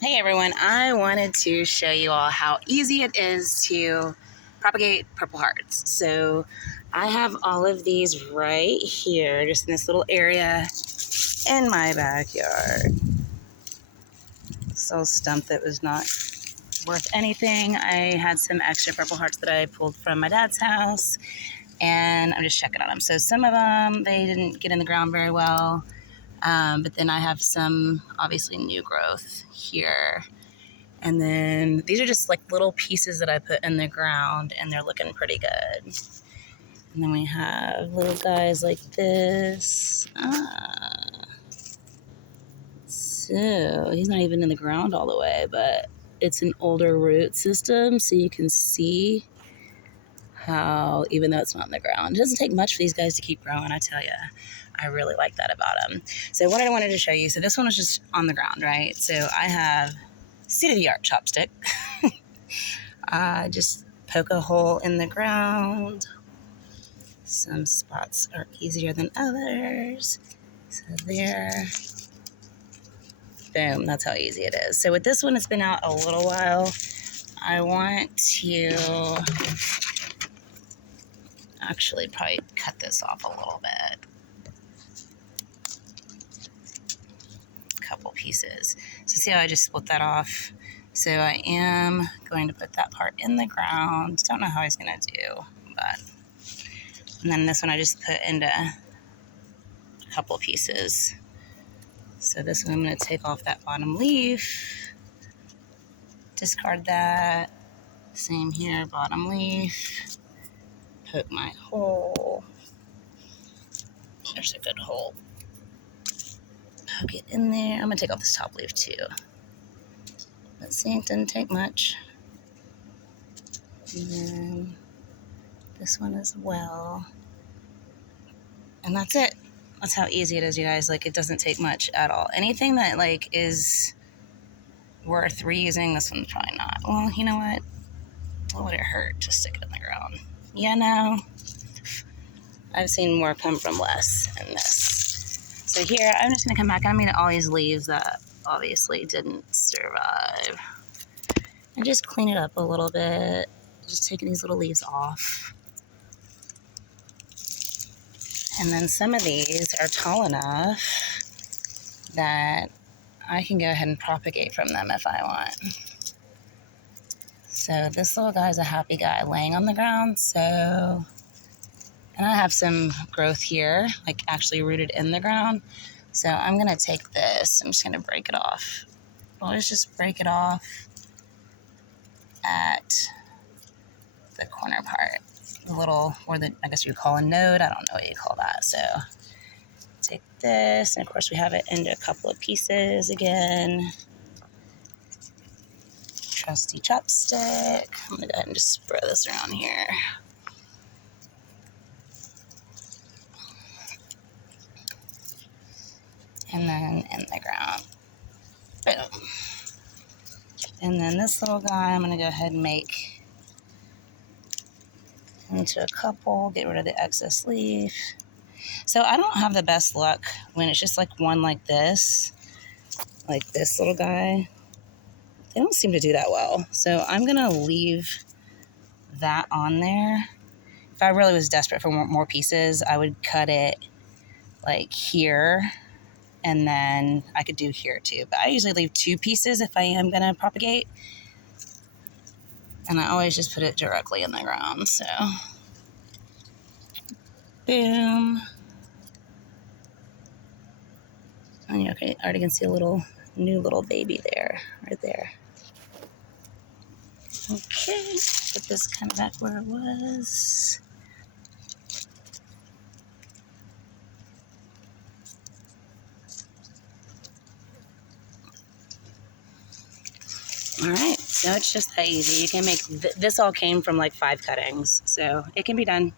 Hey everyone, I wanted to show you all how easy it is to propagate purple hearts. So I have all of these right here, just in this little area in my backyard. This little stump that was not worth anything. I had some extra purple hearts that I pulled from my dad's house, and I'm just checking on them. So some of them, they didn't get in the ground very well, but then I have some obviously new growth here. And then these are just like little pieces that I put in the ground, and they're looking pretty good. And then we have little guys like this. So he's not even in the ground all the way, but it's an older root system, so you can see how, even though it's not in the ground, it doesn't take much for these guys to keep growing, I tell you. I really like that about them. So what I wanted to show you, so this one was just on the ground, right? So I have state-of-the-art chopstick. Just poke a hole in the ground. Some spots are easier than others. So there. Boom, that's how easy it is. So with this one, it's been out a little while. I want to actually probably cut this off a little bit. A couple pieces. So see how I just split that off? So I am going to put that part in the ground. Don't know how he's going to do, but. And then this one I just put into a couple pieces. So this one I'm going to take off that bottom leaf. Discard that. Same here, bottom leaf. Poke my hole. There's a good hole. Poke it in there. I'm going to take off this top leaf too. But see, it didn't take much. And then this one as well. And that's it. That's how easy it is, you guys. Like, it doesn't take much at all. Anything that, like, is worth reusing, this one's probably not. Well, you know what? What would it hurt to stick it in the ground? Yeah, no. I've seen more come from less in this. So here, I'm just going to come back. I'm going to all these leaves that obviously didn't survive. And just clean it up a little bit. Just taking these little leaves off. And then some of these are tall enough that I can go ahead and propagate from them if I want. So this little guy's a happy guy laying on the ground. So, and I have some growth here, like actually rooted in the ground. So I'm going to take this. I'm just going to break it off. Well, let's just break it off at the corner part. The little, or the, I guess you call a node. I don't know what you call that. So take this, and of course we have it into a couple of pieces again. Trusty chopstick. I'm gonna go ahead and just spread this around here. And then in the ground. Boom. And then this little guy, I'm gonna go ahead and make into a couple, get rid of the excess leaf. So I don't have the best luck when it's just like one like this little guy. They don't seem to do that well. So I'm gonna leave that on there. If I really was desperate for more pieces, I would cut it like here, and then I could do here too. But I usually leave 2 pieces if I am gonna propagate. And I always just put it directly in the ground, so. Boom. And you already can see a new little baby there, right there. Okay, put this kind of back where it was. All right, so it's just that easy. You can make, this all came from like 5 cuttings, so it can be done.